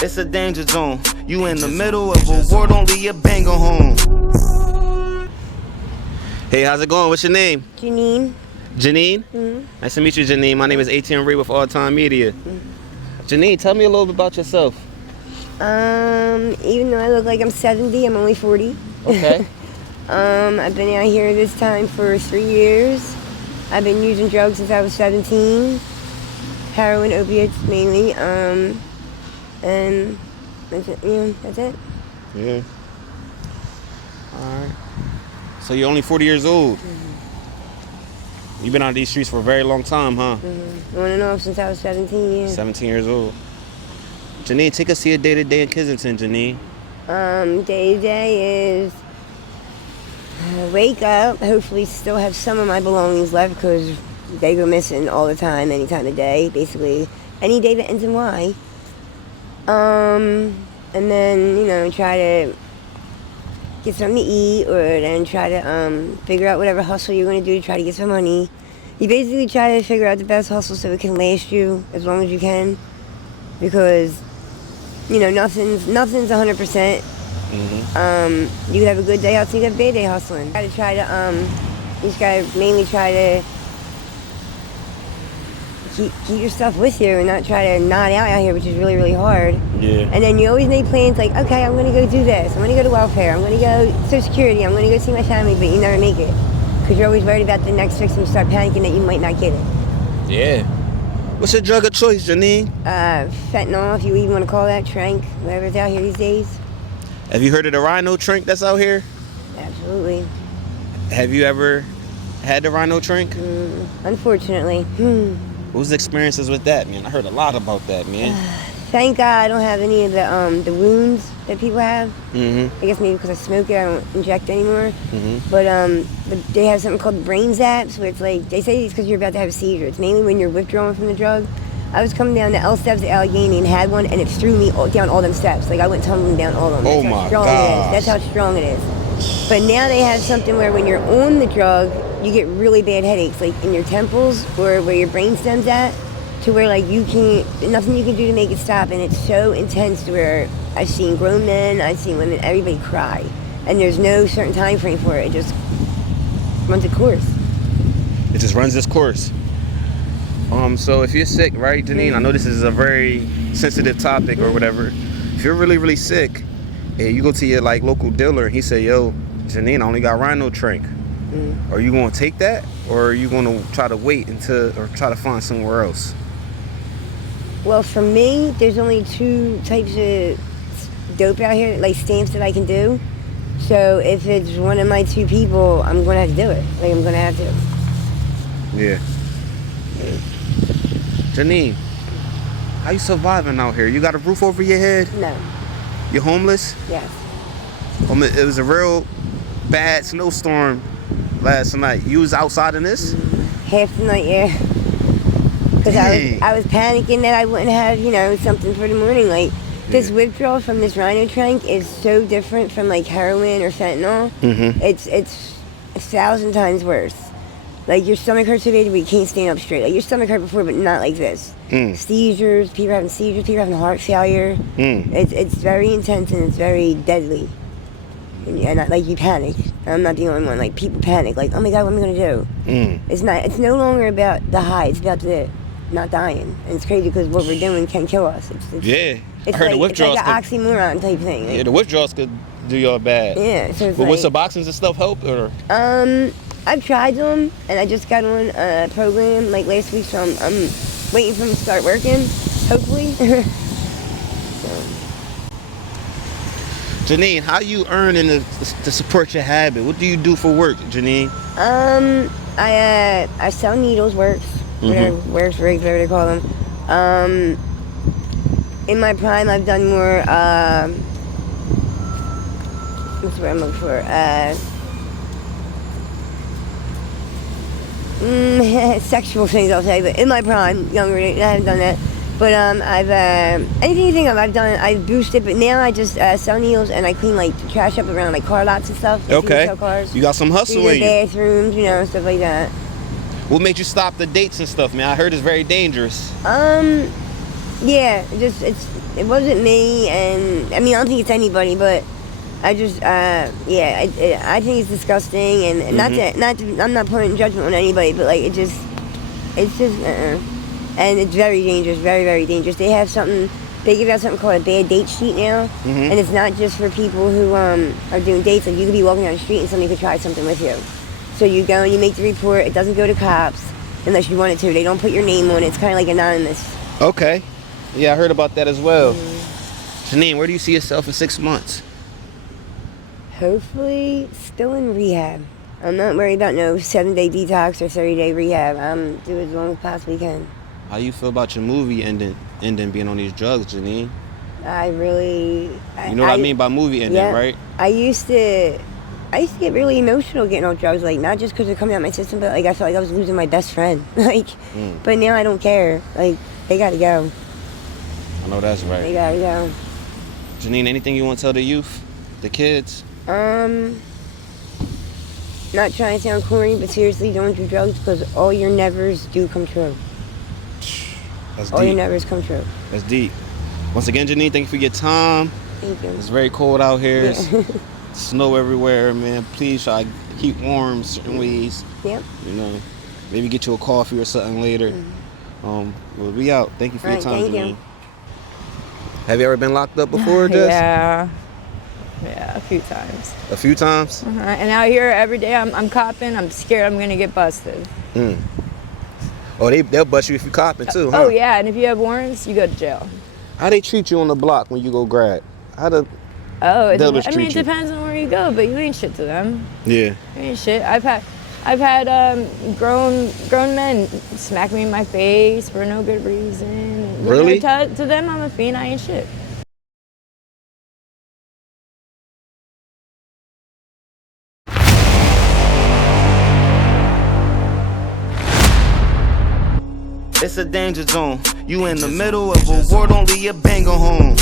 It's a danger zone. You in the middle of a war, don't leave your banger home. Hey, how's it going? What's your name? Janeen. Janeen? Mm-hmm. Nice to meet you, Janeen. My name is ATM Tik with All Time Media. Janeen, tell me a little bit about yourself. Even though I look like I'm 70, I'm only 40. Okay. I've been out here this time for 3 years. I've been using drugs since I was 17. Heroin, opiates mainly. And that's it. Yeah, that's it. Yeah. Alright. So you're only 40 years old. Mm-hmm. You've been on these streets for a very long time, huh? Mm-hmm. On and off since I was 17, yeah. 17 years old. Janeen, take us to your day-to-day in Kensington, Janeen. Day-to-day is wake up, hopefully still have some of my belongings left because they go missing all the time, any time of day, basically any day that ends in Y. And then, try to get something to eat, or then try to figure out whatever hustle you're going to do to try to get some money. You basically try to figure out the best hustle so it can last you as long as you can, because nothing's 100%. Mm-hmm. You can have a good day hustling, you can have a bad day hustling. You just gotta mainly try to keep your stuff with you and not try to nod out here, which is really, really hard. Yeah. And then you always make plans like, okay, I'm gonna go do this, I'm gonna go to welfare, I'm gonna go Social Security, I'm gonna go see my family, but you never make it. Because you're always worried about the next fix and you start panicking that you might not get it. Yeah. What's your drug of choice, Janeen? Fentanyl, if you even want to call that, Trank, whatever's out here these days. Have you heard of the Rhino Trink that's out here? Absolutely. Have you ever had the Rhino Trink? Unfortunately. What was the experiences with that, man? I heard a lot about that, man. Thank God I don't have any of the wounds that people have. Mm-hmm. I guess maybe because I smoke it, I don't inject anymore. Mm-hmm. But they have something called brain zaps, where it's like, they say it's because you're about to have a seizure. It's mainly when you're withdrawing from the drug. I was coming down the L steps at Allegheny and had one, and it threw me down all them steps. Like I went tumbling down all of them. Oh my God. That's how strong it is. But now they have something where when you're on the drug, you get really bad headaches, like in your temples or where your brain stem's at, to where like nothing you can do to make it stop, and it's so intense to where I've seen grown men, I've seen women, everybody cry, and there's no certain time frame for it. It just runs its course. It just runs its course. So if you're sick, right, Janeen? I know this is a very sensitive topic or whatever. If you're really, really sick, and you go to your local dealer and he say, "Yo, Janeen, I only got Rhino Trink." Are you gonna take that, or are you gonna try to wait or try to find somewhere else? Well, for me, there's only 2 types of dope out here, like stamps that I can do. So if it's one of my 2 people, I'm gonna have to do it. Like I'm gonna have to. Yeah. Janeen, how you surviving out here? You got a roof over your head? No. You homeless? Yes. It was a real bad snowstorm last night. You was outside in this? Half the night, yeah. Because I was panicking that I wouldn't have, something for the morning. Like, this withdrawal from this Rhino Trank is so different from, like, heroin or fentanyl. Mm-hmm. It's 1,000 times worse. Like, your stomach hurts so bad where you can't stand up straight. Like, your stomach hurt before, but not like this. Seizures, people having seizures, people having heart failure. It's very intense and it's very deadly. And like, you panic. I'm not the only one. Like, people panic. Like, oh my God, what am I going to do? It's no longer about the high. It's about the not dying. And it's crazy because what we're doing can kill us. I heard like, the withdrawals. It's like an oxymoron type thing. Like, yeah, the withdrawals could do y'all bad. Yeah. So but would Suboxones and stuff help? Or? I've tried them, and I just got on a program like last week, so I'm waiting for them to start working, hopefully. Janeen, how you earning to support your habit? What do you do for work, Janeen? I sell needles, works, rigs, whatever they call them. In my prime, I've done more, what's the word I'm looking for? Sexual things, I'll say, but in my prime, younger, I haven't done that. But I've anything you think of, I've done. I've boosted, but now I just sell needles and I clean like the trash up around like car lots and stuff. Okay. Sell cars. You got some hustle in you. Bathrooms, stuff like that. What made you stop the dates and stuff, man? I heard it's very dangerous. Yeah, it's it wasn't me, and I mean, I don't think it's anybody, but I just, I think it's disgusting, and I'm not putting judgment on anybody, but like, it's just, and it's very dangerous, very, very dangerous. They give out something called a bad date sheet now, and it's not just for people who are doing dates. Like, you could be walking down the street and somebody could try something with you. So you go and you make the report. It doesn't go to cops unless you want it to. They don't put your name on it. It's kind of like anonymous. Okay. Yeah, I heard about that as well. Janeen, where do you see yourself in 6 months? Hopefully still in rehab. I'm not worried about no 7-day detox or 30-day rehab. I'm do as long as possibly can. How you feel about your movie ending being on these drugs, Janeen? You know what I mean by movie ending, right? I used to get really emotional getting on drugs, like not just because they're coming out my system, but like I felt like I was losing my best friend. But now I don't care. Like, they gotta go. I know that's right. They gotta go. Janeen, anything you want to tell the youth, the kids? Not trying to sound corny, but seriously, don't do drugs because all your nevers do come true. That's all deep. your nevers come true. That's deep. Once again, Janeen, thank you for your time. Thank you. It's very cold out here. Yeah. Snow everywhere, man. Please try to keep warm certain ways. Yep. You know, maybe get you a coffee or something later. We'll be out. Thank you for your time, Janeen. Have you ever been locked up before, Jess? Yeah, a few times. A few times? And out here every day I'm copping. I'm scared I'm gonna get busted. Oh, they'll bust you if you copping too, huh? Oh yeah, and if you have warrants, you go to jail. How they treat you on the block when you go grab? It depends on where you go, but you ain't shit to them. Yeah. You ain't shit. I've had grown men smack me in my face for no good reason. Really? To them, I'm a fiend. I ain't shit. It's a danger zone. You in the middle of a war, don't leave your banger home.